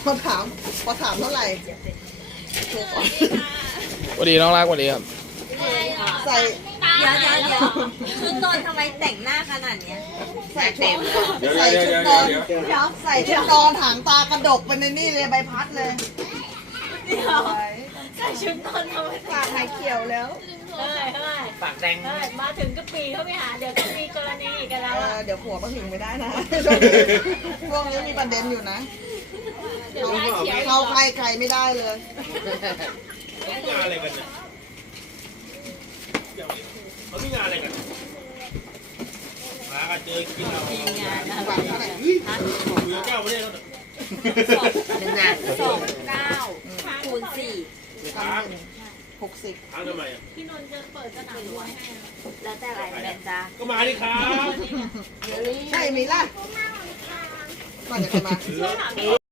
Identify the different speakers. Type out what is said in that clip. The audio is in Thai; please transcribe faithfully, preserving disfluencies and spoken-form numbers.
Speaker 1: พอถามพอถามเท่าไหร่โทรก่อน
Speaker 2: สวัสดีน้องรักสวัสดีครับ
Speaker 1: ใส่
Speaker 3: เดี๋ยวเดี๋ยวเดี๋ยวชุดนอนทำไมแต่งหน้าขนาดเนี้ย
Speaker 1: ใส่ชุด
Speaker 4: เดี๋ยว
Speaker 1: ใส่
Speaker 4: เดี๋ยว
Speaker 1: ชุด
Speaker 4: เดี๋ยวน
Speaker 1: อน
Speaker 4: เดี๋ยว
Speaker 3: เดี๋ยว
Speaker 1: ใส่ชุดนอนหางตากระดกไปในนี่เลยใบพัดเลย
Speaker 3: เดี๋ยวใส่ชุดนอนทำไม
Speaker 1: ปากหายเขียวแล้ว
Speaker 5: เฮ้ยเฮ้ย
Speaker 4: ปากแดง
Speaker 5: เฮ้ยมาถึงก็ปีเข้าไปหา เดี๋ยวก็มีกรณีกัน
Speaker 1: เอ
Speaker 5: แล้ว
Speaker 1: อ
Speaker 5: อะ
Speaker 1: เดี๋ยวผัวมาถึงไม่ได้นะช่วงนี้มีประเด็นอยู่นะ
Speaker 5: เดี๋ยวได้เขียว
Speaker 1: เข้าใครใครไม่ได้เลย
Speaker 4: งานอะไรกันเนี่ยเขามีงานอะไรกันมากันเจอกินเรา
Speaker 5: มีงานอะ
Speaker 1: ฝันเท่าไหร่
Speaker 4: คุยกับเจ้าไม่ได้แล้ว
Speaker 3: หนึ่งนะสองเก้าคูณสี่
Speaker 1: พันหนึ่งหกสิบ
Speaker 4: ทางทำไมอ่ะ
Speaker 5: พี่นนท์จะเปิดสนามมวยให้นะ
Speaker 3: แล้วแต่อะไรแม่จ้า
Speaker 4: ก็มาดิครับ
Speaker 1: ใช่มีล่ะมาจากใครมา
Speaker 5: ช่วงถาม